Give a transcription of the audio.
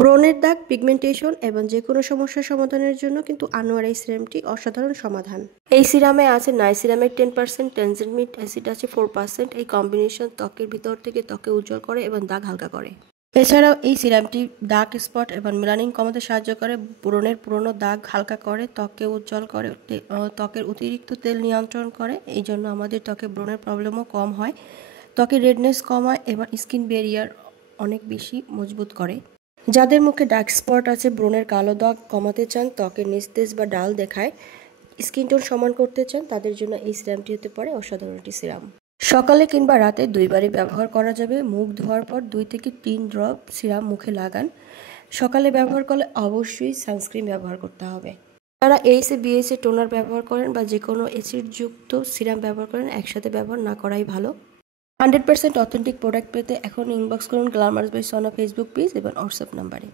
ব্রণের দাগ, পিগমেন্টেশন এবং যে কোনো সমস্যার সমাধানের জন্য কিন্তু আনোয়ার এই সিরামটি অসাধারণ সমাধান। এই সিরামে আছে নাইসিরামের 10%, টেনজিনমিড অ্যাসিড আছে 4%। এই কম্বিনেশন ত্বকের ভিতর থেকে ত্বকে উজ্জ্বল করে এবং দাগ হালকা করে। এছাড়াও এই সিরামটি ডার্ক স্পট এবং মেলানিন কমাতে সাহায্য করে, ব্রণের পুরনো দাগ হালকা করে, ত্বকে উজ্জ্বল করে, ত্বকের অতিরিক্ত তেল নিয়ন্ত্রণ করে। এই জন্য আমাদের ত্বকে ব্রণের প্রবলেমও কম হয়, ত্বকের রেডনেস কমায় এবং স্কিন ব্যারিয়ার অনেক বেশি মজবুত করে। যাদের মুখে ডার্ক স্পট আছে, ব্রণের কালো দাগ কমাতে চান, ত্বকের নিস্তেজ বা ডাল দেখায়, স্কিন টোন সমান করতে চান, তাদের জন্য এই সিরামটি হতে পারে অসাধারণ একটি সিরাম। সকালে কিংবা রাতে দুইবারই ব্যবহার করা যাবে। মুখ ধোয়ার পর 2 থেকে 3 ড্রপ সিরাম মুখে লাগান। সকালে ব্যবহার করলে অবশ্যই সানস্ক্রিন ব্যবহার করতে হবে। যারা এইসে বিএসএ টোনার ব্যবহার করেন বা যে কোনো অ্যাসিডযুক্ত সিরাম ব্যবহার করেন, একসাথে ব্যবহার না করাই ভালো। 100% অথেন্টিক প্রোডাক্ট পেতে এখন ইনবক্স করুন গ্ল্যামারস বাই সোনা ফেসবুক পেজ এবং হোয়াটসঅ্যাপ নাম্বারে।